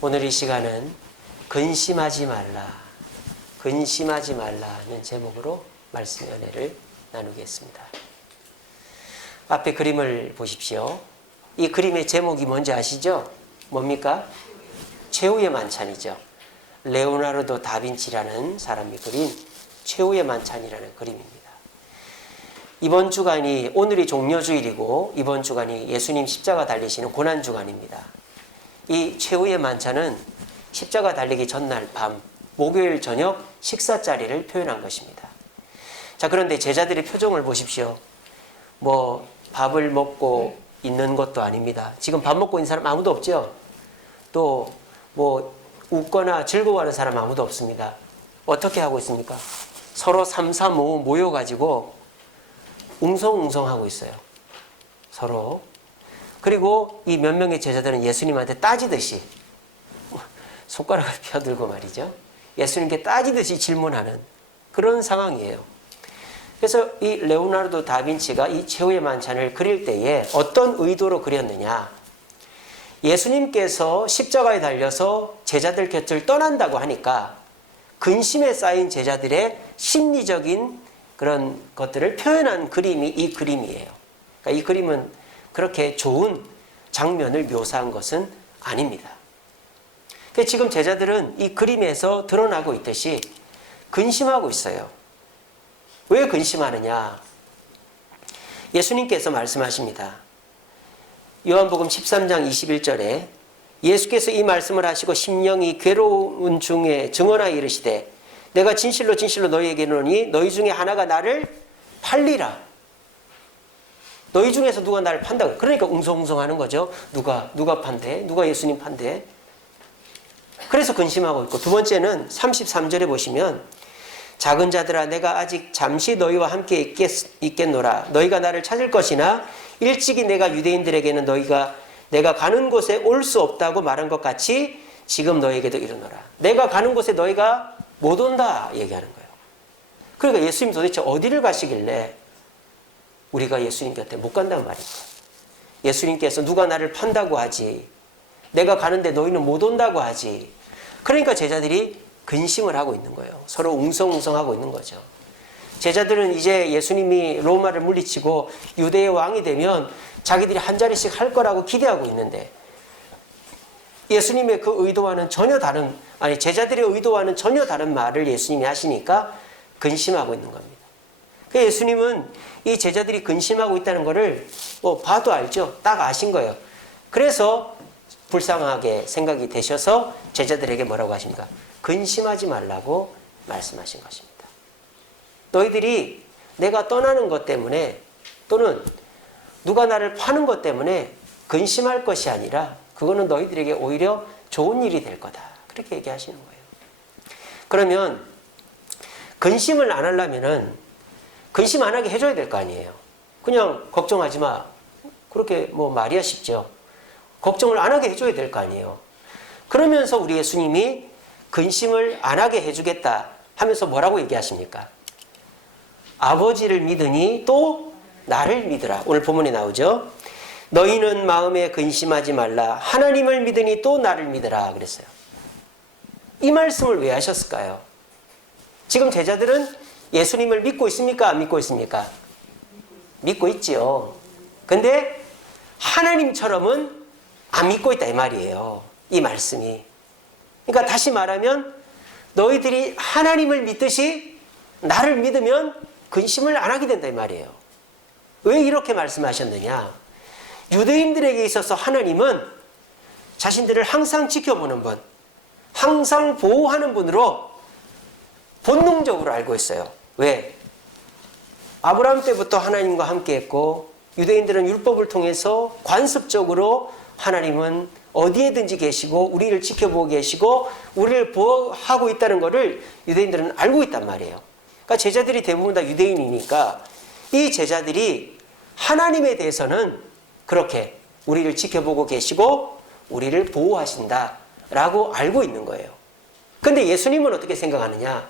오늘 이 시간은 근심하지 말라, 근심하지 말라는 제목으로 말씀의 은혜를 나누겠습니다. 앞에 그림을 보십시오. 이 그림의 제목이 뭔지 아시죠? 뭡니까? 최후의 만찬이죠. 레오나르도 다빈치라는 사람이 그린 최후의 만찬이라는 그림입니다. 이번 주간이 오늘이 종려주일이고 이번 주간이 예수님 십자가 달리시는 고난주간입니다. 이 최후의 만찬은 십자가 달리기 전날 밤 목요일 저녁 식사 자리를 표현한 것입니다. 자, 그런데 제자들의 표정을 보십시오. 밥을 먹고 있는 것도 아닙니다. 지금 밥 먹고 있는 사람 아무도 없죠? 또 웃거나 즐거워하는 사람 아무도 없습니다. 어떻게 하고 있습니까? 서로 삼삼오오 모여가지고 웅성웅성하고 있어요. 서로. 그리고 이 몇 명의 제자들은 예수님한테 따지듯이 손가락을 펴들고 말이죠. 예수님께 따지듯이 질문하는 그런 상황이에요. 그래서 이 레오나르도 다빈치가 이 최후의 만찬을 그릴 때에 어떤 의도로 그렸느냐. 예수님께서 십자가에 달려서 제자들 곁을 떠난다고 하니까 근심에 쌓인 제자들의 심리적인 그런 것들을 표현한 그림이 이 그림이에요. 그러니까 이 그림은 그렇게 좋은 장면을 묘사한 것은 아닙니다. 그러니까 지금 제자들은 이 그림에서 드러나고 있듯이 근심하고 있어요. 왜 근심하느냐? 예수님께서 말씀하십니다. 요한복음 13장 21절에 예수께서 이 말씀을 하시고 심령이 괴로운 중에 증언하여 이르시되 내가 진실로 진실로 너희에게 이르노니 너희 중에 하나가 나를 팔리라. 너희 중에서 누가 나를 판다. 그러니까 웅성웅성하는 거죠. 누가 판대? 누가 예수님 판대? 그래서 근심하고 있고, 두 번째는 33절에 보시면 작은 자들아 내가 아직 잠시 너희와 함께 있겠노라. 너희가 나를 찾을 것이나 일찍이 내가 유대인들에게는 내가 가는 곳에 올 수 없다고 말한 것 같이 지금 너희에게도 이르노라. 내가 가는 곳에 너희가 못 온다 얘기하는 거예요. 그러니까 예수님 도대체 어디를 가시길래 우리가 예수님 곁에 못 간단 말입니다. 예수님께서 누가 나를 판다고 하지, 내가 가는데 너희는 못 온다고 하지. 그러니까 제자들이 근심을 하고 있는 거예요. 서로 웅성웅성하고 있는 거죠. 제자들은 이제 예수님이 로마를 물리치고 유대의 왕이 되면 자기들이 한 자리씩 할 거라고 기대하고 있는데 예수님의 그 의도와는 전혀 다른, 제자들의 의도와는 전혀 다른 말을 예수님이 하시니까 근심하고 있는 겁니다. 그래서 예수님은 이 제자들이 근심하고 있다는 것을 봐도 알죠. 딱 아신 거예요. 그래서 불쌍하게 생각이 되셔서 제자들에게 뭐라고 하십니까? 근심하지 말라고 말씀하신 것입니다. 너희들이 내가 떠나는 것 때문에 또는 누가 나를 파는 것 때문에 근심할 것이 아니라 그거는 너희들에게 오히려 좋은 일이 될 거다. 그렇게 얘기하시는 거예요. 그러면 근심을 안 하려면은 근심 안 하게 해줘야 될 거 아니에요. 그냥 걱정하지 마. 그렇게 말이야 쉽죠. 걱정을 안 하게 해줘야 될 거 아니에요. 그러면서 우리 예수님이 근심을 안 하게 해주겠다 하면서 뭐라고 얘기하십니까? 아버지를 믿으니 또 나를 믿으라. 오늘 본문에 나오죠. 너희는 마음에 근심하지 말라. 하나님을 믿으니 또 나를 믿으라 그랬어요. 이 말씀을 왜 하셨을까요? 지금 제자들은 예수님을 믿고 있습니까? 안 믿고 있습니까? 믿고 있지요. 근데 하나님처럼은 안 믿고 있다 이 말이에요. 이 말씀이. 그러니까 다시 말하면 너희들이 하나님을 믿듯이 나를 믿으면 근심을 안 하게 된다 이 말이에요. 왜 이렇게 말씀하셨느냐? 유대인들에게 있어서 하나님은 자신들을 항상 지켜보는 분, 항상 보호하는 분으로 본능적으로 알고 있어요. 왜? 아브라함 때부터 하나님과 함께 했고 유대인들은 율법을 통해서 관습적으로 하나님은 어디에든지 계시고 우리를 지켜보고 계시고 우리를 보호하고 있다는 것을 유대인들은 알고 있단 말이에요. 그러니까 제자들이 대부분 다 유대인이니까 이 제자들이 하나님에 대해서는 그렇게 우리를 지켜보고 계시고 우리를 보호하신다라고 알고 있는 거예요. 근데 예수님은 어떻게 생각하느냐?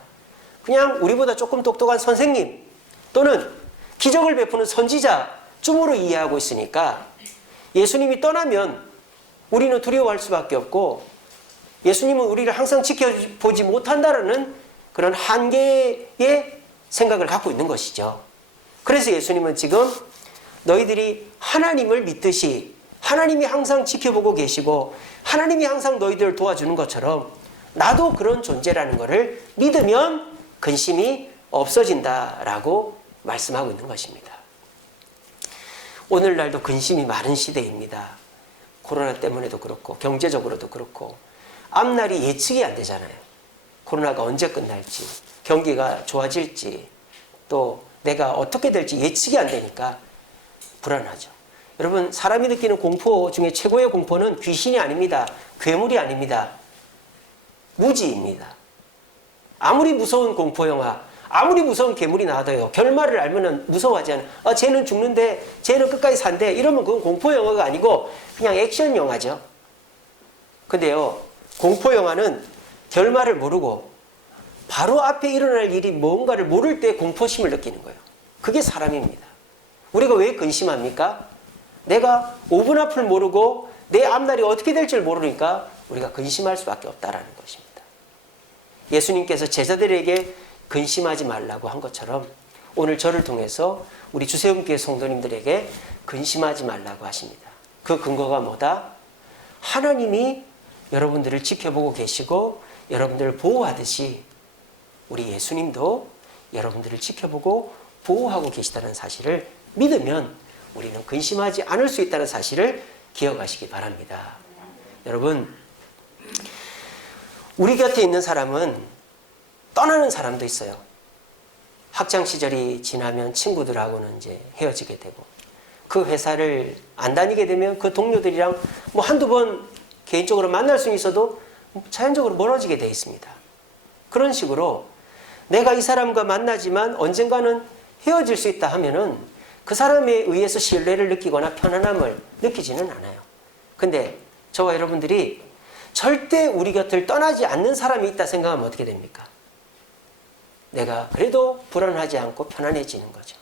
그냥 우리보다 조금 똑똑한 선생님 또는 기적을 베푸는 선지자쯤으로 이해하고 있으니까 예수님이 떠나면 우리는 두려워할 수밖에 없고 예수님은 우리를 항상 지켜보지 못한다라는 그런 한계의 생각을 갖고 있는 것이죠. 그래서 예수님은 지금 너희들이 하나님을 믿듯이 하나님이 항상 지켜보고 계시고 하나님이 항상 너희들을 도와주는 것처럼 나도 그런 존재라는 것을 믿으면 근심이 없어진다라고 말씀하고 있는 것입니다. 오늘날도 근심이 많은 시대입니다. 코로나 때문에도 그렇고 경제적으로도 그렇고 앞날이 예측이 안 되잖아요. 코로나가 언제 끝날지, 경기가 좋아질지, 또 내가 어떻게 될지 예측이 안 되니까 불안하죠. 여러분, 사람이 느끼는 공포 중에 최고의 공포는 귀신이 아닙니다. 괴물이 아닙니다. 무지입니다. 아무리 무서운 공포영화, 아무리 무서운 괴물이 나와도요, 결말을 알면 무서워하지 않아요. 쟤는 죽는데, 쟤는 끝까지 산대. 이러면 그건 공포영화가 아니고 그냥 액션 영화죠. 근데요, 공포영화는 결말을 모르고 바로 앞에 일어날 일이 뭔가를 모를 때 공포심을 느끼는 거예요. 그게 사람입니다. 우리가 왜 근심합니까? 내가 5분 앞을 모르고 내 앞날이 어떻게 될지를 모르니까 우리가 근심할 수밖에 없다라는 것입니다. 예수님께서 제자들에게 근심하지 말라고 한 것처럼 오늘 저를 통해서 우리 주세움교회 성도님들에게 근심하지 말라고 하십니다. 그 근거가 뭐다? 하나님이 여러분들을 지켜보고 계시고 여러분들을 보호하듯이 우리 예수님도 여러분들을 지켜보고 보호하고 계시다는 사실을 믿으면 우리는 근심하지 않을 수 있다는 사실을 기억하시기 바랍니다. 여러분, 우리 곁에 있는 사람은 떠나는 사람도 있어요. 학창 시절이 지나면 친구들하고는 이제 헤어지게 되고 그 회사를 안 다니게 되면 그 동료들이랑 뭐 한두 번 개인적으로 만날 수는 있어도 자연적으로 멀어지게 돼 있습니다. 그런 식으로 내가 이 사람과 만나지만 언젠가는 헤어질 수 있다 하면은 그 사람에 의해서 신뢰를 느끼거나 편안함을 느끼지는 않아요. 근데 저와 여러분들이 절대 우리 곁을 떠나지 않는 사람이 있다 생각하면 어떻게 됩니까? 내가 그래도 불안하지 않고 편안해지는 거죠.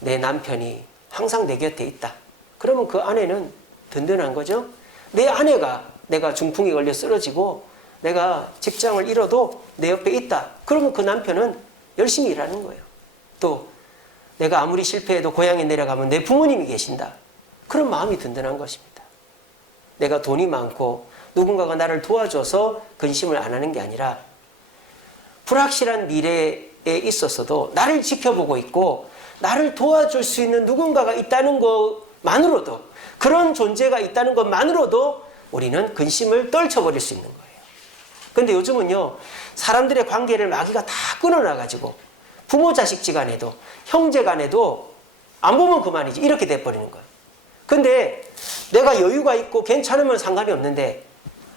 내 남편이 항상 내 곁에 있다. 그러면 그 아내는 든든한 거죠. 내 아내가 내가 중풍에 걸려 쓰러지고 내가 직장을 잃어도 내 옆에 있다. 그러면 그 남편은 열심히 일하는 거예요. 또 내가 아무리 실패해도 고향에 내려가면 내 부모님이 계신다. 그런 마음이 든든한 것입니다. 내가 돈이 많고 누군가가 나를 도와줘서 근심을 안 하는 게 아니라 불확실한 미래에 있었어도 나를 지켜보고 있고 나를 도와줄 수 있는 누군가가 있다는 것만으로도, 그런 존재가 있다는 것만으로도 우리는 근심을 떨쳐버릴 수 있는 거예요. 근데 요즘은요, 사람들의 관계를 마귀가 다 끊어놔가지고 부모 자식 간에도 형제 간에도 안 보면 그만이지 이렇게 돼버리는 거예요. 근데 내가 여유가 있고 괜찮으면 상관이 없는데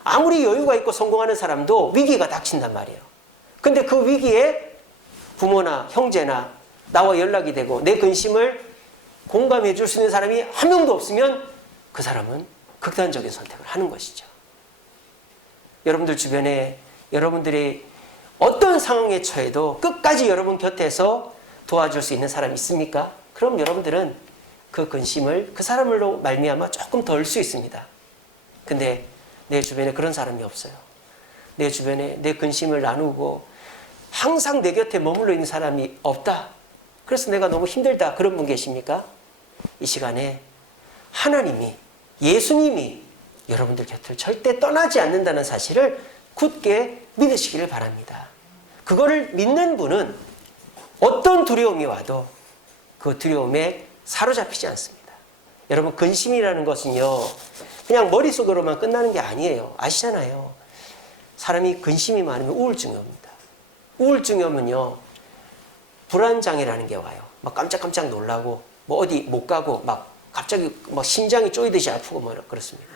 아무리 여유가 있고 성공하는 사람도 위기가 닥친단 말이에요. 근데 그 위기에 부모나 형제나 나와 연락이 되고 내 근심을 공감해 줄 수 있는 사람이 한 명도 없으면 그 사람은 극단적인 선택을 하는 것이죠. 여러분들 주변에 여러분들이 어떤 상황에 처해도 끝까지 여러분 곁에서 도와줄 수 있는 사람이 있습니까? 그럼 여러분들은 그 근심을 그 사람으로 말미암아 조금 덜 수 있습니다. 근데 내 주변에 그런 사람이 없어요. 내 주변에 내 근심을 나누고 항상 내 곁에 머물러 있는 사람이 없다. 그래서 내가 너무 힘들다. 그런 분 계십니까? 이 시간에 하나님이, 예수님이 여러분들 곁을 절대 떠나지 않는다는 사실을 굳게 믿으시기를 바랍니다. 그거를 믿는 분은 어떤 두려움이 와도 그 두려움에 사로잡히지 않습니다. 여러분, 근심이라는 것은요, 그냥 머릿속으로만 끝나는 게 아니에요. 아시잖아요. 사람이 근심이 많으면 우울증이 옵니다. 우울증이 오면요, 불안장애라는 게 와요. 막 깜짝깜짝 놀라고, 뭐 어디 못 가고, 막 갑자기 막 심장이 쪼이듯이 아프고 뭐 그렇습니다.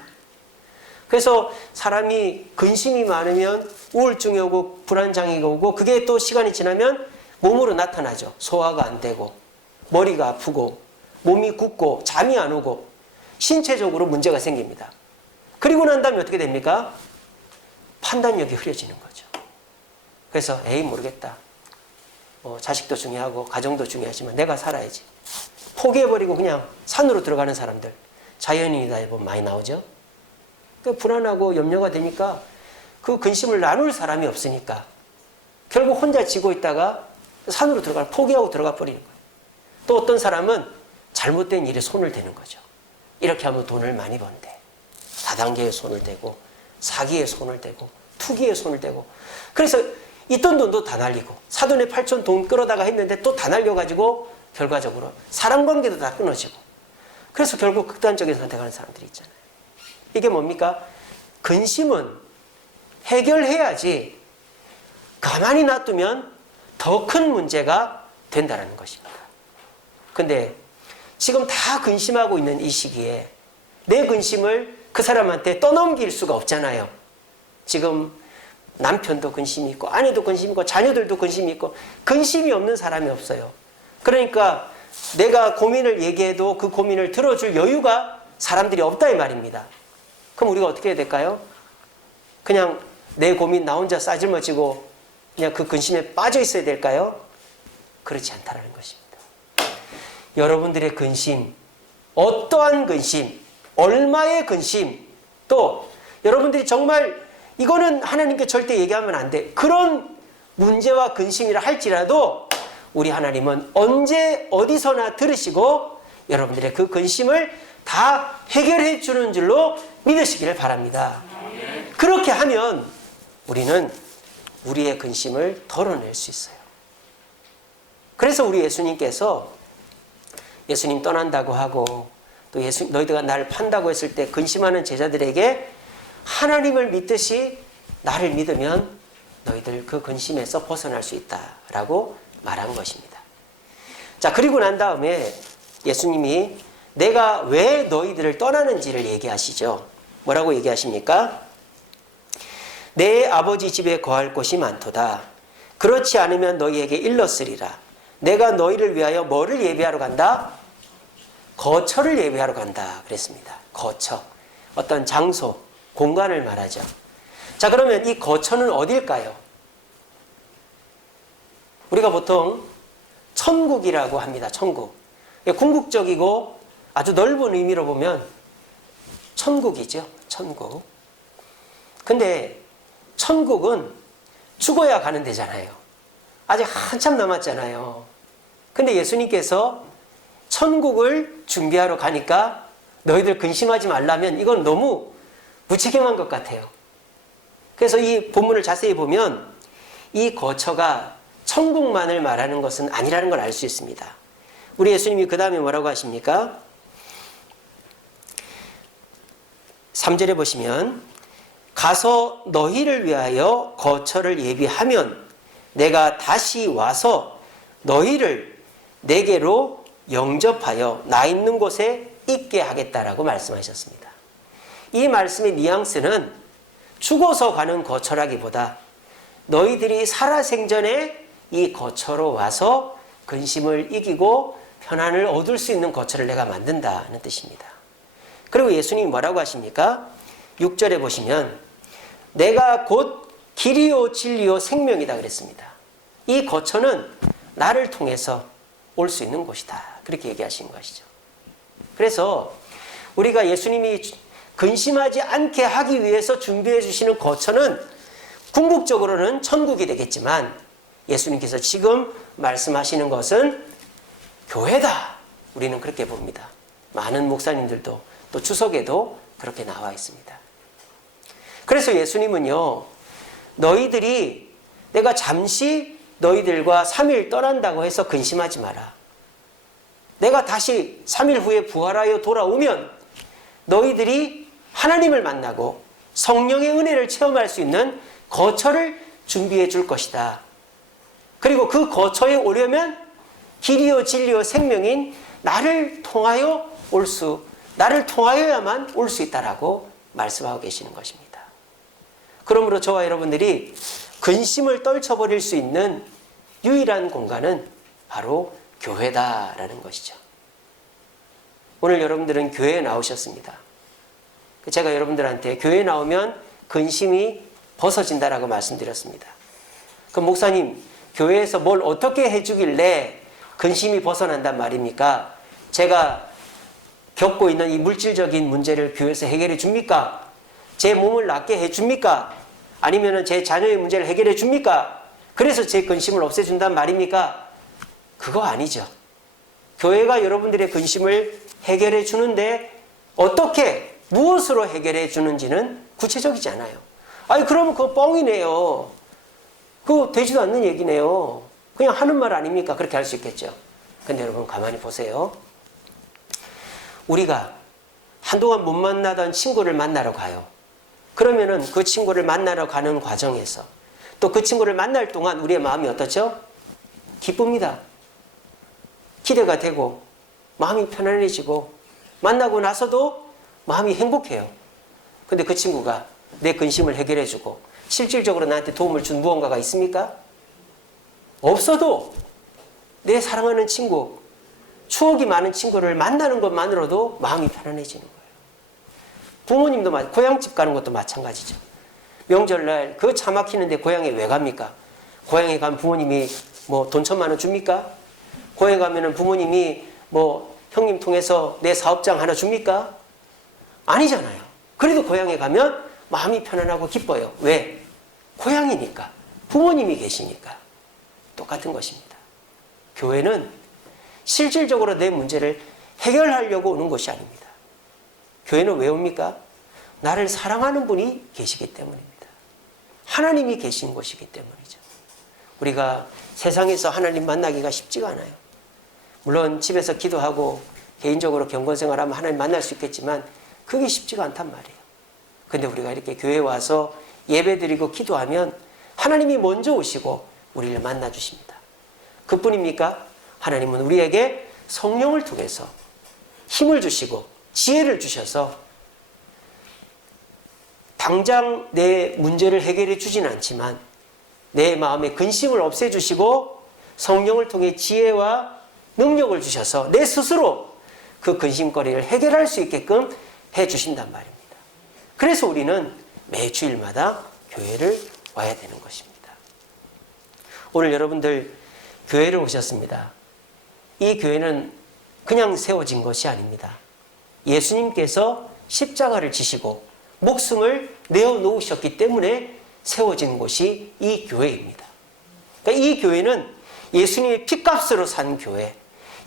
그래서 사람이 근심이 많으면 우울증이 오고 불안장애가 오고, 그게 또 시간이 지나면 몸으로 나타나죠. 소화가 안 되고, 머리가 아프고, 몸이 굽고, 잠이 안 오고, 신체적으로 문제가 생깁니다. 그리고 난 다음에 어떻게 됩니까? 판단력이 흐려지는 거죠. 그래서 에이 모르겠다. 자식도 중요하고 가정도 중요하지만 내가 살아야지. 포기해버리고 그냥 산으로 들어가는 사람들, 자연인이다 보면 많이 나오죠. 불안하고 염려가 되니까 그 근심을 나눌 사람이 없으니까 결국 혼자 지고 있다가 산으로 포기하고 들어가 버리는 거예요. 또 어떤 사람은 잘못된 일에 손을 대는 거죠. 이렇게 하면 돈을 많이 번대. 다단계에 손을 대고 사기에 손을 대고 투기에 손을 대고, 그래서 있던 돈도 다 날리고 사돈의 8촌 돈 끌어다가 했는데 또 다 날려가지고 결과적으로 사람관계도 다 끊어지고, 그래서 결국 극단적인 선택하는 사람들이 있잖아요. 이게 뭡니까? 근심은 해결해야지 가만히 놔두면 더 큰 문제가 된다는 것입니다. 근데 지금 다 근심하고 있는 이 시기에 내 근심을 그 사람한테 떠넘길 수가 없잖아요. 지금 남편도 근심이 있고 아내도 근심이 있고 자녀들도 근심이 있고 근심이 없는 사람이 없어요. 그러니까 내가 고민을 얘기해도 그 고민을 들어줄 여유가 사람들이 없다 이 말입니다. 그럼 우리가 어떻게 해야 될까요? 그냥 내 고민 나 혼자 싸질머지고 그냥 그 근심에 빠져 있어야 될까요? 그렇지 않다는 것입니다. 여러분들의 근심, 어떠한 근심, 얼마의 근심, 또 여러분들이 정말 이거는 하나님께 절대 얘기하면 안 돼, 그런 문제와 근심이라 할지라도 우리 하나님은 언제 어디서나 들으시고 여러분들의 그 근심을 다 해결해 주는 줄로 믿으시기를 바랍니다. 그렇게 하면 우리는 우리의 근심을 덜어낼 수 있어요. 그래서 우리 예수님께서 예수님 떠난다고 하고 또 너희들가 나를 판다고 했을 때 근심하는 제자들에게 하나님을 믿듯이 나를 믿으면 너희들 그 근심에서 벗어날 수 있다라고 말한 것입니다. 자, 그리고 난 다음에 예수님이 내가 왜 너희들을 떠나는지를 얘기하시죠. 뭐라고 얘기하십니까? 내 아버지 집에 거할 곳이 많도다. 그렇지 않으면 너희에게 일렀으리라. 내가 너희를 위하여 뭐를 예비하러 간다? 거처를 예비하러 간다 그랬습니다. 거처, 어떤 장소, 공간을 말하죠. 자, 그러면 이 거처는 어딜까요? 우리가 보통 천국이라고 합니다. 천국. 궁극적이고 아주 넓은 의미로 보면 천국이죠. 천국. 근데 천국은 죽어야 가는 데잖아요. 아직 한참 남았잖아요. 근데 예수님께서 천국을 준비하러 가니까 너희들 근심하지 말라면 이건 너무 무책임한 것 같아요. 그래서 이 본문을 자세히 보면 이 거처가 천국만을 말하는 것은 아니라는 걸 알 수 있습니다. 우리 예수님이 그 다음에 뭐라고 하십니까? 3절에 보시면 가서 너희를 위하여 거처를 예비하면 내가 다시 와서 너희를 내게로 영접하여 나 있는 곳에 있게 하겠다라고 말씀하셨습니다. 이 말씀의 뉘앙스는 죽어서 가는 거처라기보다 너희들이 살아생전에 이 거처로 와서 근심을 이기고 편안을 얻을 수 있는 거처를 내가 만든다는 뜻입니다. 그리고 예수님이 뭐라고 하십니까? 6절에 보시면 내가 곧 길이요 진리요 생명이다 그랬습니다. 이 거처는 나를 통해서 올 수 있는 곳이다. 그렇게 얘기하신 것이죠. 그래서 우리가 예수님이 근심하지 않게 하기 위해서 준비해 주시는 거처는 궁극적으로는 천국이 되겠지만 예수님께서 지금 말씀하시는 것은 교회다. 우리는 그렇게 봅니다. 많은 목사님들도 또 주석에도 그렇게 나와 있습니다. 그래서 예수님은요, 너희들이 내가 잠시 너희들과 3일 떠난다고 해서 근심하지 마라. 내가 다시 3일 후에 부활하여 돌아오면 너희들이 하나님을 만나고 성령의 은혜를 체험할 수 있는 거처를 준비해 줄 것이다. 그리고 그 거처에 오려면 길이요 진리요 생명인 나를 통하여야만 올 수 있다라고 말씀하고 계시는 것입니다. 그러므로 저와 여러분들이 근심을 떨쳐버릴 수 있는 유일한 공간은 바로 교회다라는 것이죠. 오늘 여러분들은 교회에 나오셨습니다. 제가 여러분들한테 교회에 나오면 근심이 벗어진다라고 말씀드렸습니다. 그럼 목사님, 교회에서 뭘 어떻게 해주길래 근심이 벗어난단 말입니까? 제가 겪고 있는 이 물질적인 문제를 교회에서 해결해 줍니까? 제 몸을 낫게 해줍니까? 아니면 제 자녀의 문제를 해결해 줍니까? 그래서 제 근심을 없애준단 말입니까? 그거 아니죠. 교회가 여러분들의 근심을 해결해 주는데 어떻게, 무엇으로 해결해 주는지는 구체적이지 않아요. 아니, 그러면 그거 뻥이네요. 그거 되지도 않는 얘기네요. 그냥 하는 말 아닙니까? 그렇게 할 수 있겠죠. 근데 여러분 가만히 보세요. 우리가 한동안 못 만나던 친구를 만나러 가요. 그러면은 그 친구를 만나러 가는 과정에서 또 그 친구를 만날 동안 우리의 마음이 어떻죠? 기쁩니다. 기대가 되고 마음이 편안해지고 만나고 나서도 마음이 행복해요. 근데 그 친구가 내 근심을 해결해주고 실질적으로 나한테 도움을 준 무언가가 있습니까? 없어도 내 사랑하는 친구, 추억이 많은 친구를 만나는 것만으로도 마음이 편안해지는 거예요. 부모님도 고향집 가는 것도 마찬가지죠. 명절날 그 차 막히는데 고향에 왜 갑니까? 고향에 가면 부모님이 뭐 돈 1,000만 원 줍니까? 고향에 가면은 부모님이 뭐 형님 통해서 내 사업장 하나 줍니까? 아니잖아요. 그래도 고향에 가면 마음이 편안하고 기뻐요. 왜? 고향이니까. 부모님이 계시니까. 똑같은 것입니다. 교회는 실질적으로 내 문제를 해결하려고 오는 것이 아닙니다. 교회는 왜 옵니까? 나를 사랑하는 분이 계시기 때문입니다. 하나님이 계신 곳이기 때문이죠. 우리가 세상에서 하나님 만나기가 쉽지가 않아요. 물론 집에서 기도하고 개인적으로 경건생활하면 하나님 만날 수 있겠지만 그게 쉽지가 않단 말이에요. 근데 우리가 이렇게 교회에 와서 예배드리고 기도하면 하나님이 먼저 오시고 우리를 만나주십니다. 그뿐입니까? 하나님은 우리에게 성령을 통해서 힘을 주시고 지혜를 주셔서 당장 내 문제를 해결해 주진 않지만 내 마음의 근심을 없애주시고 성령을 통해 지혜와 능력을 주셔서 내 스스로 그 근심거리를 해결할 수 있게끔 해주신단 말입니다. 그래서 우리는 매 주일마다 교회를 와야 되는 것입니다. 오늘 여러분들 교회를 오셨습니다. 이 교회는 그냥 세워진 것이 아닙니다. 예수님께서 십자가를 지시고 목숨을 내어놓으셨기 때문에 세워진 곳이 이 교회입니다. 그러니까 이 교회는 예수님의 피값으로 산 교회,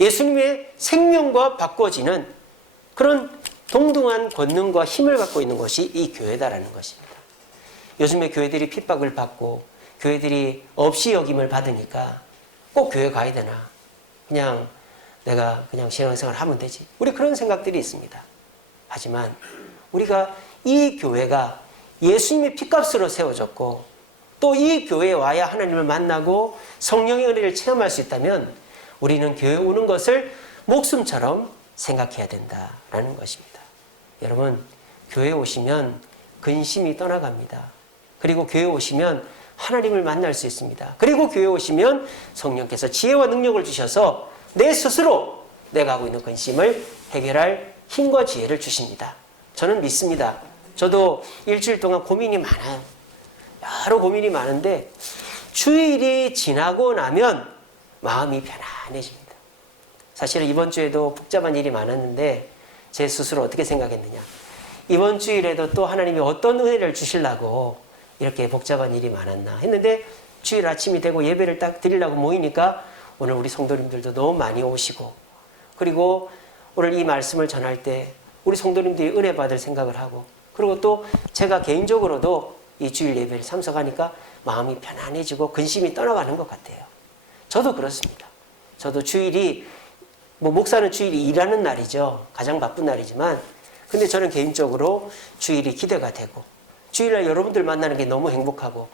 예수님의 생명과 바꿔지는 그런 동등한 권능과 힘을 갖고 있는 것이 이 교회다라는 것입니다. 요즘에 교회들이 핍박을 받고 교회들이 없이 여김을 받으니까 꼭 교회 가야 되나? 그냥 내가 그냥 신앙생활 하면 되지. 우리 그런 생각들이 있습니다. 하지만 우리가 이 교회가 예수님의 피값으로 세워졌고 또 이 교회에 와야 하나님을 만나고 성령의 은혜를 체험할 수 있다면 우리는 교회에 오는 것을 목숨처럼 생각해야 된다라는 것입니다. 여러분, 교회에 오시면 근심이 떠나갑니다. 그리고 교회에 오시면 하나님을 만날 수 있습니다. 그리고 교회에 오시면 성령께서 지혜와 능력을 주셔서 내 스스로 내가 하고 있는 근심을 해결할 힘과 지혜를 주십니다. 저는 믿습니다. 저도 일주일 동안 고민이 많아요. 여러 고민이 많은데 주일이 지나고 나면 마음이 편안해집니다. 사실은 이번 주에도 복잡한 일이 많았는데 제 스스로 어떻게 생각했느냐. 이번 주일에도 또 하나님이 어떤 은혜를 주시려고 이렇게 복잡한 일이 많았나 했는데 주일 아침이 되고 예배를 딱 드리려고 모이니까 오늘 우리 성도님들도 너무 많이 오시고 그리고 오늘 이 말씀을 전할 때 우리 성도님들이 은혜 받을 생각을 하고 그리고 또 제가 개인적으로도 이 주일 예배를 참석하니까 마음이 편안해지고 근심이 떠나가는 것 같아요. 저도 그렇습니다. 저도 주일이 목사는 주일이 일하는 날이죠. 가장 바쁜 날이지만 근데 저는 개인적으로 주일이 기대가 되고 주일날 여러분들 만나는 게 너무 행복하고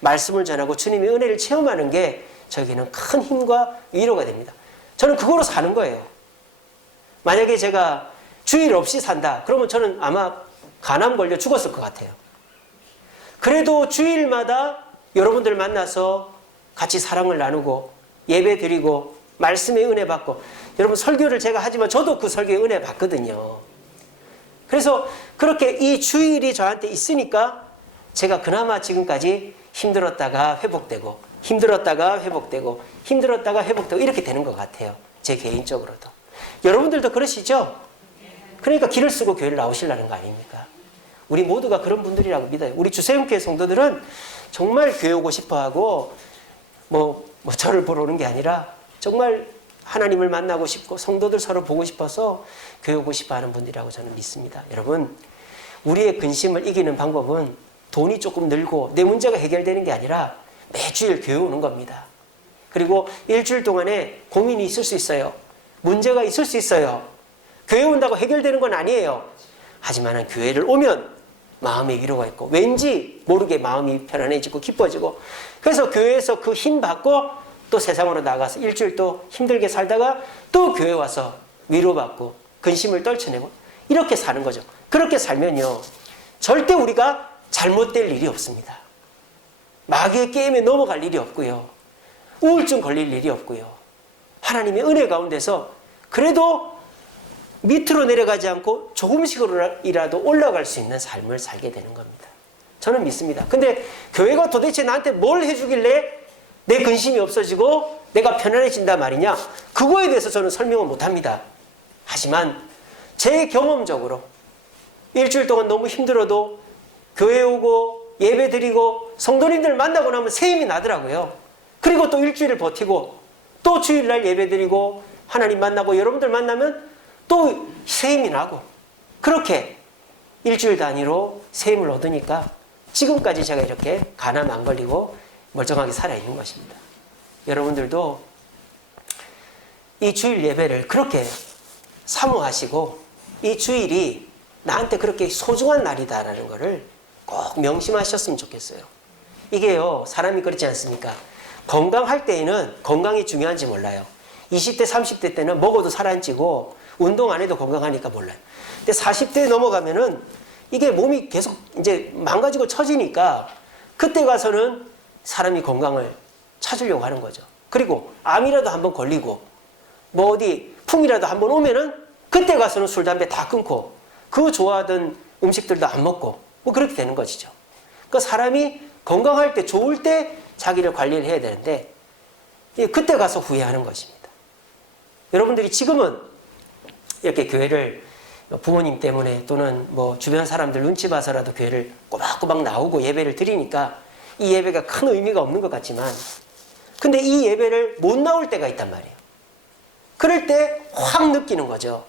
말씀을 전하고 주님의 은혜를 체험하는 게 저에게는 큰 힘과 위로가 됩니다. 저는 그거로 사는 거예요. 만약에 제가 주일 없이 산다 그러면 저는 아마 간암 걸려 죽었을 것 같아요. 그래도 주일마다 여러분들 만나서 같이 사랑을 나누고 예배 드리고 말씀의 은혜 받고 여러분 설교를 제가 하지만 저도 그 설교의 은혜 받거든요. 그래서 그렇게 이 주일이 저한테 있으니까 제가 그나마 지금까지 힘들었다가 회복되고 힘들었다가 회복되고 힘들었다가 회복되고 이렇게 되는 것 같아요. 제 개인적으로도. 여러분들도 그러시죠? 그러니까 길을 쓰고 교회를 나오시려는 거 아닙니까? 우리 모두가 그런 분들이라고 믿어요. 우리 주세훈교회 성도들은 정말 교회 오고 싶어하고 저를 보러 오는 게 아니라 정말 하나님을 만나고 싶고 성도들 서로 보고 싶어서 교회 오고 싶어하는 분들이라고 저는 믿습니다. 여러분, 우리의 근심을 이기는 방법은 돈이 조금 늘고 내 문제가 해결되는 게 아니라 매주일 교회 오는 겁니다. 그리고 일주일 동안에 고민이 있을 수 있어요. 문제가 있을 수 있어요. 교회 온다고 해결되는 건 아니에요. 하지만 교회를 오면 마음의 위로가 있고 왠지 모르게 마음이 편안해지고 기뻐지고, 그래서 교회에서 그 힘 받고 또 세상으로 나가서 일주일 또 힘들게 살다가 또 교회 와서 위로받고 근심을 떨쳐내고 이렇게 사는 거죠. 그렇게 살면요, 절대 우리가 잘못될 일이 없습니다. 마귀의 게임에 넘어갈 일이 없고요, 우울증 걸릴 일이 없고요, 하나님의 은혜 가운데서 그래도 밑으로 내려가지 않고 조금씩이라도 올라갈 수 있는 삶을 살게 되는 겁니다. 저는 믿습니다. 근데 교회가 도대체 나한테 뭘 해주길래 내 근심이 없어지고 내가 편안해진단 말이냐, 그거에 대해서 저는 설명을 못합니다. 하지만 제 경험적으로 일주일 동안 너무 힘들어도 교회 오고 예배 드리고 성도님들 만나고 나면 새 힘이 나더라고요. 그리고 또 일주일을 버티고 또 주일날 예배 드리고 하나님 만나고 여러분들 만나면 또 새 힘이 나고, 그렇게 일주일 단위로 새 힘을 얻으니까 지금까지 제가 이렇게 간암 안 걸리고 멀쩡하게 살아있는 것입니다. 여러분들도 이 주일 예배를 그렇게 사모하시고 이 주일이 나한테 그렇게 소중한 날이다라는 것을 꼭 명심하셨으면 좋겠어요. 이게요, 사람이 그렇지 않습니까? 건강할 때에는 건강이 중요한지 몰라요. 20대, 30대 때는 먹어도 살 안 찌고 운동 안 해도 건강하니까 몰라요. 근데 40대 넘어가면은 이게 몸이 계속 이제 망가지고 처지니까 그때 가서는 사람이 건강을 찾으려고 하는 거죠. 그리고 암이라도 한번 걸리고 뭐 어디 풍이라도 한번 오면은 그때 가서는 술, 담배 다 끊고 그 좋아하던 음식들도 안 먹고 뭐 그렇게 되는 것이죠. 그러니까 사람이 건강할 때, 좋을 때 자기를 관리를 해야 되는데 그때 가서 후회하는 것입니다. 여러분들이 지금은 이렇게 교회를 부모님 때문에 또는 뭐 주변 사람들 눈치 봐서라도 교회를 꼬박꼬박 나오고 예배를 드리니까 이 예배가 큰 의미가 없는 것 같지만, 근데 이 예배를 못 나올 때가 있단 말이에요. 그럴 때 확 느끼는 거죠.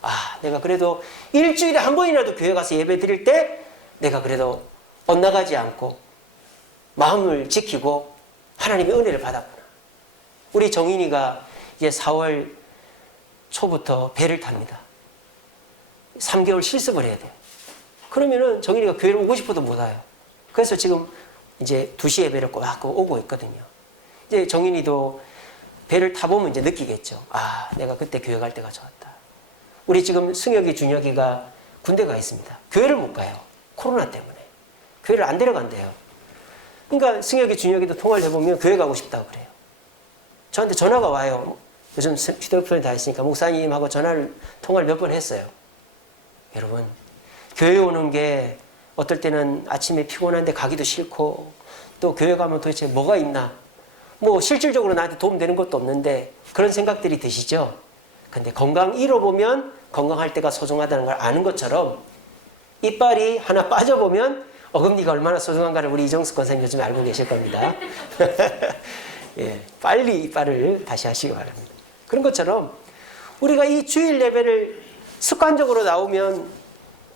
아, 내가 그래도 일주일에 한 번이라도 교회 가서 예배 드릴 때 내가 그래도 엇나가지 않고 마음을 지키고 하나님의 은혜를 받았구나. 우리 정인이가 이제 4월 초부터 배를 탑니다. 3개월 실습을 해야 돼요. 그러면은 정인이가 교회를 오고 싶어도 못 와요. 그래서 지금 이제 2시 예배를 꼬박꼬박 오고 있거든요. 이제 정인이도 배를 타보면 이제 느끼겠죠. 아, 내가 그때 교회 갈 때가 좋았다. 우리 지금 승혁이, 준혁이가 군대 가 있습니다. 교회를 못 가요. 코로나 때문에. 교회를 안 데려간대요. 그러니까 승혁이, 준혁이도 통화를 해보면 교회 가고 싶다고 그래요. 저한테 전화가 와요. 요즘 휴대폰이 다 있으니까 목사님하고 통화를 몇 번 했어요. 여러분, 교회 오는 게 어떨 때는 아침에 피곤한데 가기도 싫고, 또 교회 가면 도대체 뭐가 있나, 뭐 실질적으로 나한테 도움되는 것도 없는데 그런 생각들이 드시죠? 근데 건강 잃어보면 건강할 때가 소중하다는 걸 아는 것처럼 이빨이 하나 빠져보면 어금니가 얼마나 소중한가를 우리 이정숙 권사님 요즘에 알고 계실 겁니다. 예, 빨리 이빨을 다시 하시기 바랍니다. 그런 것처럼 우리가 이 주일 예배를 습관적으로 나오면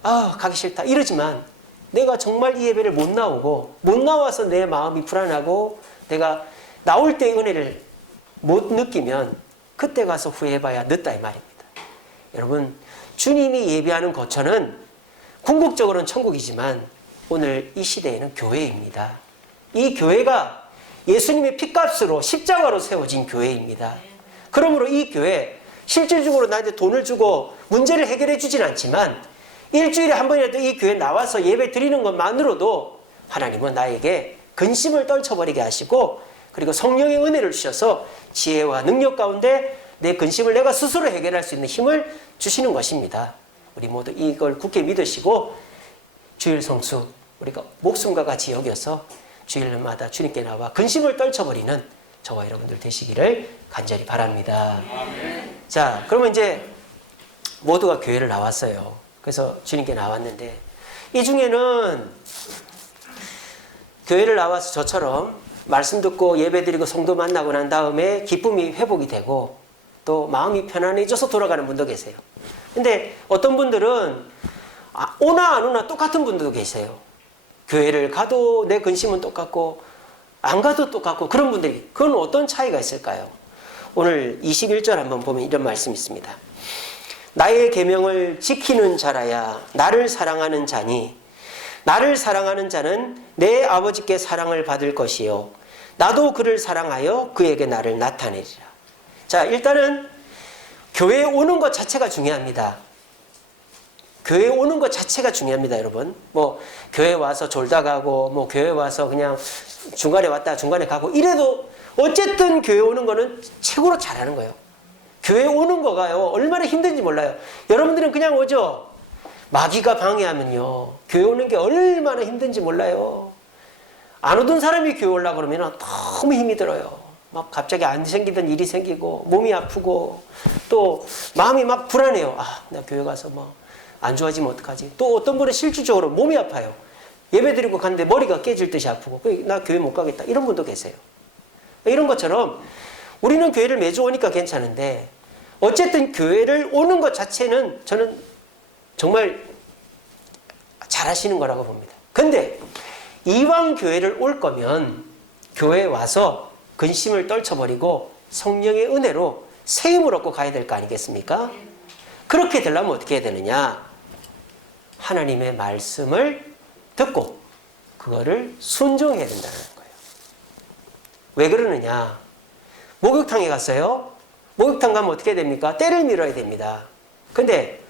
가기 싫다 이러지만, 내가 정말 이 예배를 못 나오고 못 나와서 내 마음이 불안하고 내가 나올 때 은혜를 못 느끼면 그때 가서 후회해봐야 늦다 이 말입니다. 여러분, 주님이 예비하는 거처는 궁극적으로는 천국이지만 오늘 이 시대에는 교회입니다. 이 교회가 예수님의 핏값으로 십자가로 세워진 교회입니다. 그러므로 이 교회 실질적으로 나한테 돈을 주고 문제를 해결해 주진 않지만 일주일에 한 번이라도 이 교회에 나와서 예배 드리는 것만으로도 하나님은 나에게 근심을 떨쳐버리게 하시고, 그리고 성령의 은혜를 주셔서 지혜와 능력 가운데 내 근심을 내가 스스로 해결할 수 있는 힘을 주시는 것입니다. 우리 모두 이걸 굳게 믿으시고 주일 성수 우리가 목숨과 같이 여겨서 주일마다 주님께 나와 근심을 떨쳐버리는 저와 여러분들 되시기를 간절히 바랍니다. 아멘. 자, 그러면 이제 모두가 교회를 나왔어요. 그래서 주님께 나왔는데 이 중에는 교회를 나와서 저처럼 말씀 듣고 예배드리고 성도 만나고 난 다음에 기쁨이 회복이 되고 또 마음이 편안해져서 돌아가는 분도 계세요. 근데 어떤 분들은 오나 안 오나 똑같은 분들도 계세요. 교회를 가도 내 근심은 똑같고 안 가도 똑같고 그런 분들이, 그건 어떤 차이가 있을까요? 오늘 21절 한번 보면 이런 말씀이 있습니다. 나의 계명을 지키는 자라야 나를 사랑하는 자니 나를 사랑하는 자는 내 아버지께 사랑을 받을 것이요 나도 그를 사랑하여 그에게 나를 나타내리라. 자, 일단은 교회에 오는 것 자체가 중요합니다. 교회에 오는 것 자체가 중요합니다, 여러분. 뭐 교회 와서 졸다 가고 뭐 교회 와서 그냥 중간에 왔다 중간에 가고 이래도 어쨌든 교회 오는 거는 최고로 잘하는 거예요. 교회 오는 거가요 얼마나 힘든지 몰라요. 여러분들은 그냥 오죠. 마귀가 방해하면요 교회 오는 게 얼마나 힘든지 몰라요. 안 오던 사람이 교회 오려고 그러면 너무 힘이 들어요. 막 갑자기 안 생기던 일이 생기고 몸이 아프고 또 마음이 막 불안해요. 나 교회 가서 뭐 안 좋아지면 어떡하지? 또 어떤 분은 실질적으로 몸이 아파요. 예배 드리고 갔는데 머리가 깨질 듯이 아프고 나 교회 못 가겠다 이런 분도 계세요. 이런 것처럼 우리는 교회를 매주 오니까 괜찮은데 어쨌든 교회를 오는 것 자체는 저는 정말 잘하시는 거라고 봅니다. 근데 이왕 교회를 올 거면 교회에 와서 근심을 떨쳐버리고 성령의 은혜로 세임을 얻고 가야 될 거 아니겠습니까? 그렇게 되려면 어떻게 해야 되느냐? 하나님의 말씀을 듣고 그거를 순종해야 된다는 거예요. 왜 그러느냐? 목욕탕에 갔어요. 목욕탕 가면 어떻게 됩니까? 때를 밀어야 됩니다. 근데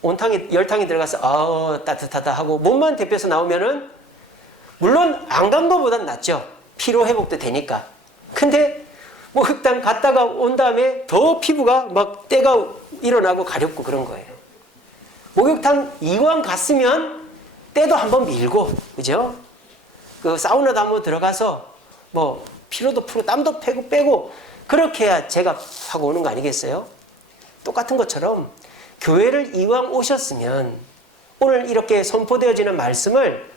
온탕에 열탕에 들어가서 따뜻하다 하고 몸만 데펴서 나오면은 물론 안 간 거보단 낫죠. 피로 회복도 되니까. 근데 목욕탕 갔다가 온 다음에 더 피부가 막 때가 일어나고 가렵고 그런 거예요. 목욕탕 이왕 갔으면 때도 한번 밀고, 그죠? 그 사우나도 한번 들어가서 뭐 피로도 풀고 땀도 빼고 그렇게 해야 제가 하고 오는 거 아니겠어요? 똑같은 것처럼 교회를 이왕 오셨으면 오늘 이렇게 선포되어지는 말씀을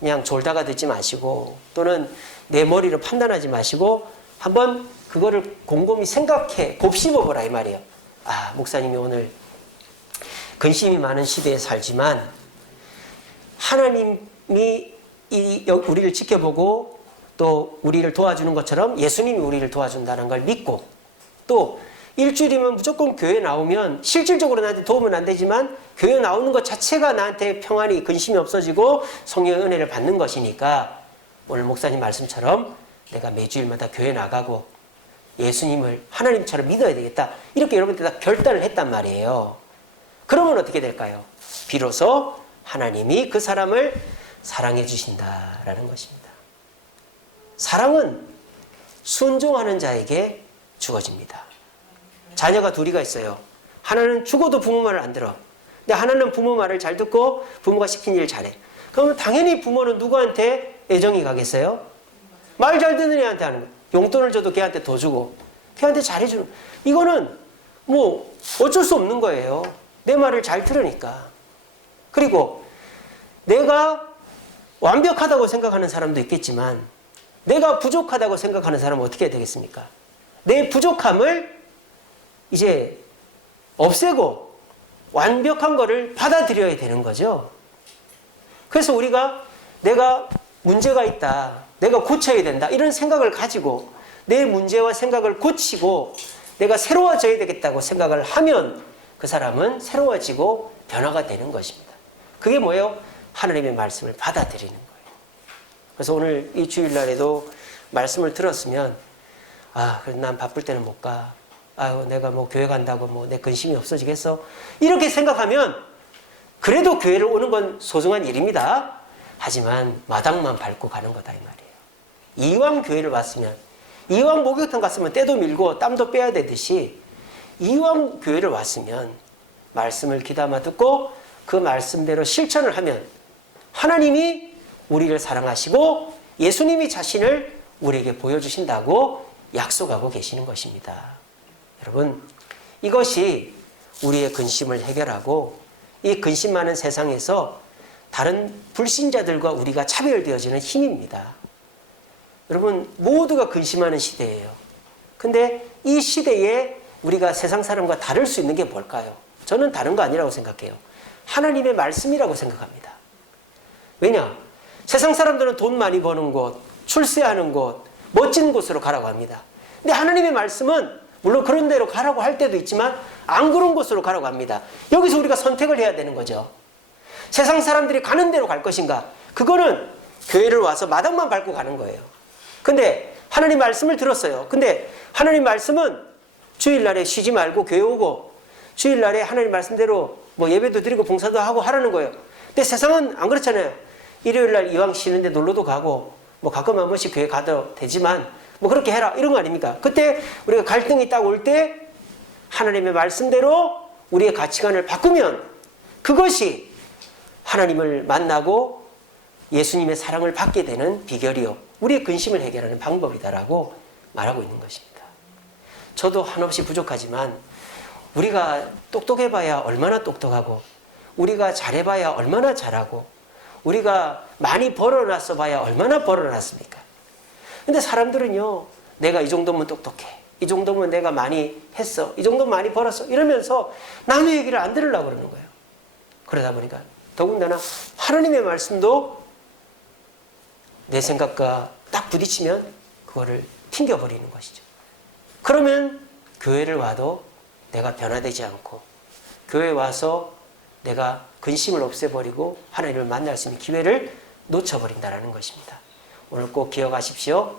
그냥 졸다가 듣지 마시고 또는 내 머리로 판단하지 마시고 한번 그거를 곰곰이 생각해 곱씹어 보라 이 말이에요. 목사님이 오늘 근심이 많은 시대에 살지만 하나님이 우리를 지켜보고 또 우리를 도와주는 것처럼 예수님이 우리를 도와준다는 걸 믿고 또 일주일이면 무조건 교회 나오면 실질적으로 나한테 도움은 안 되지만 교회 나오는 것 자체가 나한테 평안이 근심이 없어지고 성령의 은혜를 받는 것이니까 오늘 목사님 말씀처럼 내가 매주일마다 교회 나가고 예수님을 하나님처럼 믿어야 되겠다 이렇게 여러분들 다 결단을 했단 말이에요. 그러면 어떻게 될까요? 비로소 하나님이 그 사람을 사랑해 주신다라는 것입니다. 사랑은 순종하는 자에게 주어집니다. 자녀가 둘이가 있어요. 하나는 죽어도 부모 말을 안 들어. 근데 하나는 부모 말을 잘 듣고 부모가 시킨 일을 잘해. 그러면 당연히 부모는 누구한테 애정이 가겠어요? 말 잘 듣는 애한테 하는 거예요. 용돈을 줘도 걔한테 더 주고 걔한테 잘해주는, 이거는 뭐 어쩔 수 없는 거예요. 내 말을 잘 들으니까. 그리고 내가 완벽하다고 생각하는 사람도 있겠지만 내가 부족하다고 생각하는 사람은 어떻게 해야 되겠습니까? 내 부족함을 이제 없애고 완벽한 거를 받아들여야 되는 거죠. 그래서 우리가 내가 문제가 있다, 내가 고쳐야 된다 이런 생각을 가지고 내 문제와 생각을 고치고 내가 새로워져야 되겠다고 생각을 하면 그 사람은 새로워지고 변화가 되는 것입니다. 그게 뭐예요? 하나님의 말씀을 받아들이는 거예요. 그래서 오늘 이 주일날에도 말씀을 들었으면 그래도 난 바쁠 때는 못 가. 내가 뭐 교회 간다고 뭐 내 근심이 없어지겠어? 이렇게 생각하면 그래도 교회를 오는 건 소중한 일입니다. 하지만 마당만 밟고 가는 거다 이 말이에요. 이왕 교회를 왔으면, 이왕 목욕탕 갔으면 때도 밀고 땀도 빼야 되듯이 이왕 교회를 왔으면 말씀을 귀담아 듣고 그 말씀대로 실천을 하면 하나님이 우리를 사랑하시고 예수님이 자신을 우리에게 보여주신다고 약속하고 계시는 것입니다. 여러분, 이것이 우리의 근심을 해결하고 이 근심 많은 세상에서 다른 불신자들과 우리가 차별되어지는 힘입니다. 여러분, 모두가 근심하는 시대예요. 근데 이 시대에 우리가 세상 사람과 다를 수 있는 게 뭘까요? 저는 다른 거 아니라고 생각해요. 하나님의 말씀이라고 생각합니다. 왜냐? 세상 사람들은 돈 많이 버는 곳, 출세하는 곳, 멋진 곳으로 가라고 합니다. 근데 하나님의 말씀은 물론 그런 데로 가라고 할 때도 있지만 안 그런 곳으로 가라고 합니다. 여기서 우리가 선택을 해야 되는 거죠. 세상 사람들이 가는 대로 갈 것인가? 그거는 교회를 와서 마당만 밟고 가는 거예요. 근데 하나님 말씀을 들었어요. 근데 하나님 말씀은 주일날에 쉬지 말고 교회 오고 주일날에 하나님 말씀대로 뭐 예배도 드리고 봉사도 하고 하라는 거예요. 근데 세상은 안 그렇잖아요. 일요일날 이왕 쉬는데 놀러도 가고 뭐 가끔 한 번씩 교회 가도 되지만 뭐 그렇게 해라 이런 거 아닙니까? 그때 우리가 갈등이 딱 올 때 하나님의 말씀대로 우리의 가치관을 바꾸면 그것이 하나님을 만나고 예수님의 사랑을 받게 되는 비결이요. 우리의 근심을 해결하는 방법이다라고 말하고 있는 것입니다. 저도 한없이 부족하지만 우리가 똑똑해봐야 얼마나 똑똑하고 우리가 잘해봐야 얼마나 잘하고 우리가 많이 벌어놨어 봐야 얼마나 벌어놨습니까? 근데 사람들은요, 내가 이 정도면 똑똑해, 이 정도면 내가 많이 했어, 이 정도면 많이 벌었어 이러면서 남의 얘기를 안 들으려고 그러는 거예요. 그러다 보니까 더군다나 하나님의 말씀도 내 생각과 딱 부딪히면 그거를 튕겨버리는 것이죠. 그러면 교회를 와도 내가 변화되지 않고 교회에 와서 내가 근심을 없애버리고 하나님을 만날 수 있는 기회를 놓쳐버린다는 것입니다. 오늘 꼭 기억하십시오.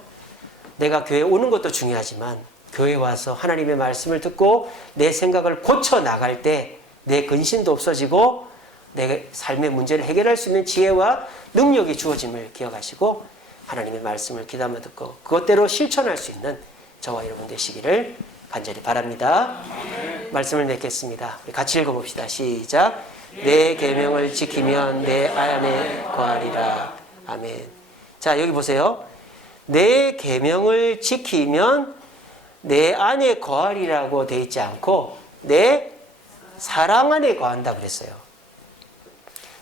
내가 교회에 오는 것도 중요하지만 교회에 와서 하나님의 말씀을 듣고 내 생각을 고쳐 나갈 때 내 근심도 없어지고 내 삶의 문제를 해결할 수 있는 지혜와 능력이 주어짐을 기억하시고 하나님의 말씀을 귀담아 듣고 그것대로 실천할 수 있는 저와 여러분 되시기를 간절히 바랍니다. 말씀을 맺겠습니다. 우리 같이 읽어봅시다. 시작. 내 계명을 지키면 내 안에 거하리라. 아멘. 자, 여기 보세요. 내 계명을 지키면 내 안에 거하리라고 되어 있지 않고 내 사랑 안에 거한다 그랬어요.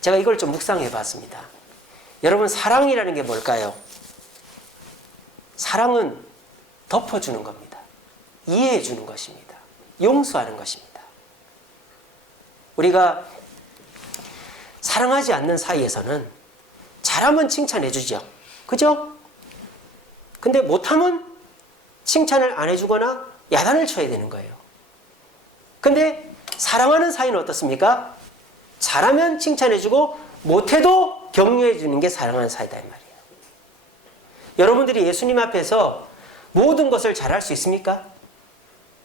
제가 이걸 좀 묵상해 봤습니다. 여러분, 사랑이라는 게 뭘까요? 사랑은 덮어주는 겁니다. 이해해 주는 것입니다. 용서하는 것입니다. 우리가 사랑하지 않는 사이에서는 잘하면 칭찬해 주죠. 그죠? 근데 못하면 칭찬을 안 해주거나 야단을 쳐야 되는 거예요. 근데 사랑하는 사이는 어떻습니까? 잘하면 칭찬해주고 못해도 격려해주는 게 사랑하는 사이다 이 말이에요. 여러분들이 예수님 앞에서 모든 것을 잘할 수 있습니까?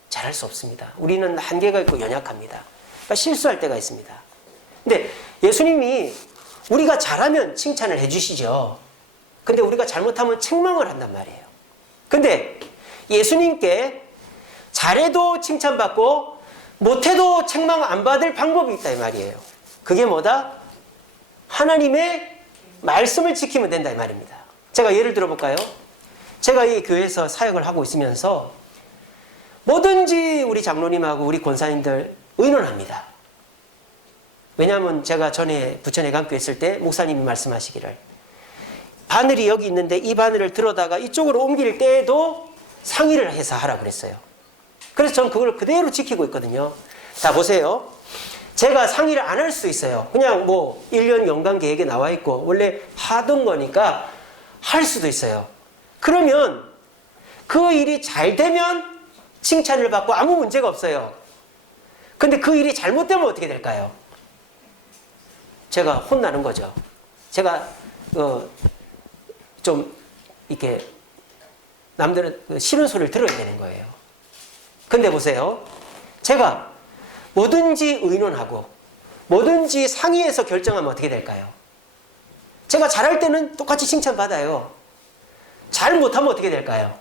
잘할 수 없습니다. 우리는 한계가 있고 연약합니다. 그러니까 실수할 때가 있습니다. 근데 예수님이 우리가 잘하면 칭찬을 해주시죠. 근데 우리가 잘못하면 책망을 한단 말이에요. 근데 예수님께 잘해도 칭찬받고 못해도 책망 안 받을 방법이 있다 이 말이에요. 그게 뭐다? 하나님의 말씀을 지키면 된다 이 말입니다. 제가 예를 들어볼까요? 제가 이 교회에서 사역을 하고 있으면서 뭐든지 우리 장로님하고 우리 권사님들 의논합니다. 왜냐하면 제가 전에 부천에 강교 했을 때 목사님이 말씀하시기를 바늘이 여기 있는데 이 바늘을 들어다가 이쪽으로 옮길 때에도 상의를 해서 하라고 그랬어요. 그래서 저는 그걸 그대로 지키고 있거든요. 자, 보세요. 제가 상의를 안 할 수 있어요. 그냥 뭐 1년 연간 계획에 나와 있고 원래 하던 거니까 할 수도 있어요. 그러면 그 일이 잘 되면 칭찬을 받고 아무 문제가 없어요. 근데 그 일이 잘못되면 어떻게 될까요? 제가 혼나는 거죠. 제가 좀 이렇게 남들은 싫은 소리를 들어야 되는 거예요. 근데 보세요. 제가 뭐든지 의논하고 뭐든지 상의해서 결정하면 어떻게 될까요? 제가 잘할 때는 똑같이 칭찬받아요. 잘 못하면 어떻게 될까요?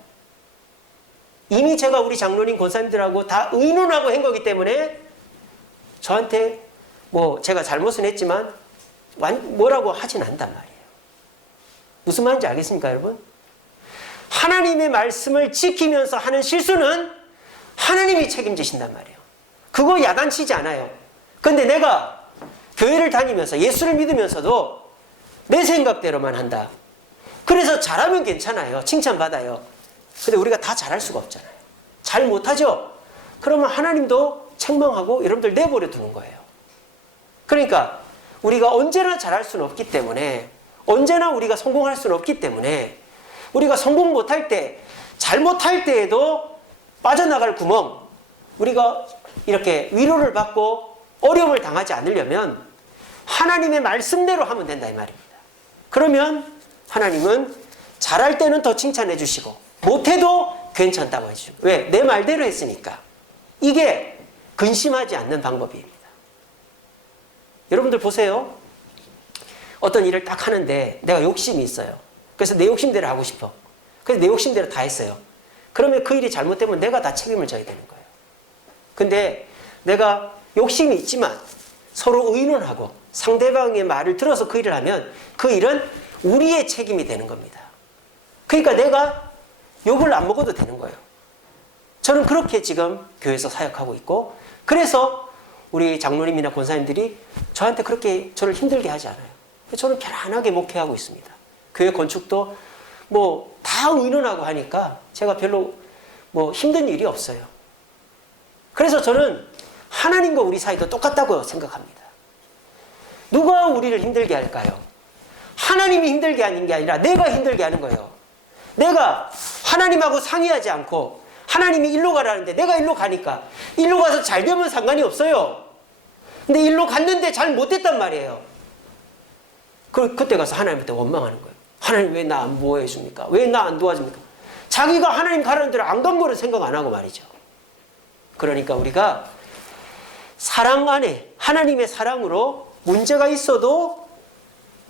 이미 제가 우리 장로님 권사님들하고 다 의논하고 한 거기 때문에 저한테 뭐 제가 잘못은 했지만 뭐라고 하진 않단 말이에요. 무슨 말인지 알겠습니까, 여러분? 하나님의 말씀을 지키면서 하는 실수는 하나님이 책임지신단 말이에요. 그거 야단치지 않아요. 근데 내가 교회를 다니면서 예수를 믿으면서도 내 생각대로만 한다. 그래서 잘하면 괜찮아요. 칭찬받아요. 근데 우리가 다 잘할 수가 없잖아요. 잘 못하죠? 그러면 하나님도 책망하고 여러분들 내버려 두는 거예요. 그러니까 우리가 언제나 잘할 수는 없기 때문에, 언제나 우리가 성공할 수는 없기 때문에, 우리가 성공 못할 때, 잘못할 때에도 빠져나갈 구멍, 우리가 이렇게 위로를 받고 어려움을 당하지 않으려면 하나님의 말씀대로 하면 된다 이 말입니다. 그러면 하나님은 잘할 때는 더 칭찬해 주시고 못해도 괜찮다고 해주시고, 왜? 내 말대로 했으니까. 이게 근심하지 않는 방법입니다. 여러분들 보세요. 어떤 일을 딱 하는데 내가 욕심이 있어요. 그래서 내 욕심대로 하고 싶어. 그래서 내 욕심대로 다 했어요. 그러면 그 일이 잘못되면 내가 다 책임을 져야 되는 거예요. 근데 내가 욕심이 있지만 서로 의논하고 상대방의 말을 들어서 그 일을 하면 그 일은 우리의 책임이 되는 겁니다. 그러니까 내가 욕을 안 먹어도 되는 거예요. 저는 그렇게 지금 교회에서 사역하고 있고, 그래서 우리 장로님이나 권사님들이 저한테 그렇게 저를 힘들게 하지 않아요. 저는 편안하게 목회하고 있습니다. 교회 건축도 뭐 다 의논하고 하니까 제가 별로 뭐 힘든 일이 없어요. 그래서 저는 하나님과 우리 사이도 똑같다고 생각합니다. 누가 우리를 힘들게 할까요? 하나님이 힘들게 하는 게 아니라 내가 힘들게 하는 거예요. 내가 하나님하고 상의하지 않고 하나님이 일로 가라는데 내가 일로 가니까 일로 가서 잘 되면 상관이 없어요. 근데 일로 갔는데 잘 못됐단 말이에요. 그때 가서 하나님한테 원망하는 거예요. 하나님 왜 나 안 보호해 줍니까? 왜 나 안 도와줍니까? 자기가 하나님 가라는 대로 안 간 거를 생각 안 하고 말이죠. 그러니까 우리가 사랑 안에, 하나님의 사랑으로 문제가 있어도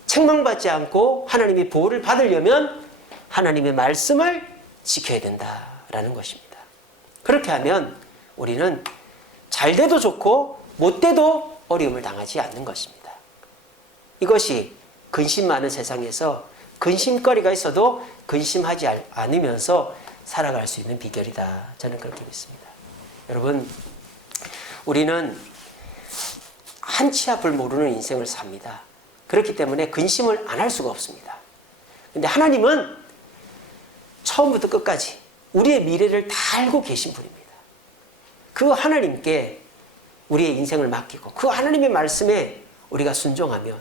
책망받지 않고 하나님의 보호를 받으려면 하나님의 말씀을 지켜야 된다라는 것입니다. 그렇게 하면 우리는 잘 돼도 좋고 못 돼도 어려움을 당하지 않는 것입니다. 이것이 근심 많은 세상에서 근심거리가 있어도 근심하지 않으면서 살아갈 수 있는 비결이다. 저는 그렇게 믿습니다. 여러분, 우리는 한 치 앞을 모르는 인생을 삽니다. 그렇기 때문에 근심을 안 할 수가 없습니다. 근데 하나님은 처음부터 끝까지 우리의 미래를 다 알고 계신 분입니다. 그 하나님께 우리의 인생을 맡기고 그 하나님의 말씀에 우리가 순종하면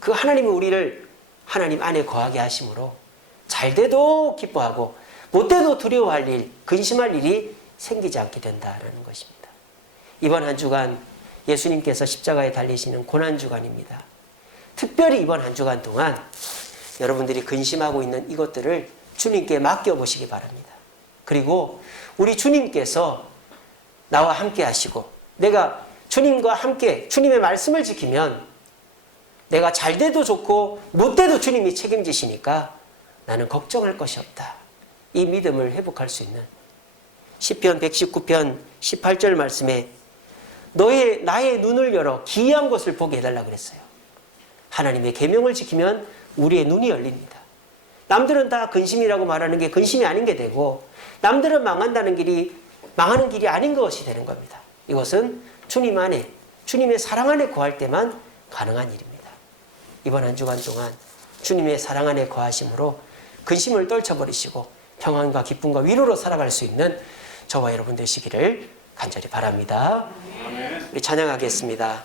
그 하나님이 우리를 하나님 안에 거하게 하심으로 잘 돼도 기뻐하고 못 돼도 두려워할 일, 근심할 일이 생기지 않게 된다는 것입니다. 이번 한 주간 예수님께서 십자가에 달리시는 고난주간입니다. 특별히 이번 한 주간 동안 여러분들이 근심하고 있는 이것들을 주님께 맡겨보시기 바랍니다. 그리고 우리 주님께서 나와 함께 하시고 내가 주님과 함께 주님의 말씀을 지키면 내가 잘 돼도 좋고 못 돼도 주님이 책임지시니까 나는 걱정할 것이 없다. 이 믿음을 회복할 수 있는 시편 119편 18절 말씀에 나의 눈을 열어 기이한 것을 보게 해달라고 그랬어요. 하나님의 계명을 지키면 우리의 눈이 열립니다. 남들은 다 근심이라고 말하는 게 근심이 아닌 게 되고 남들은 망하는 길이 아닌 것이 되는 겁니다. 이것은 주님 안에, 주님의 사랑 안에 거할 때만 가능한 일입니다. 이번 한 주간 동안 주님의 사랑 안에 거하심으로 근심을 떨쳐버리시고 평안과 기쁨과 위로로 살아갈 수 있는 저와 여러분 되시기를 간절히 바랍니다. 우리 찬양하겠습니다.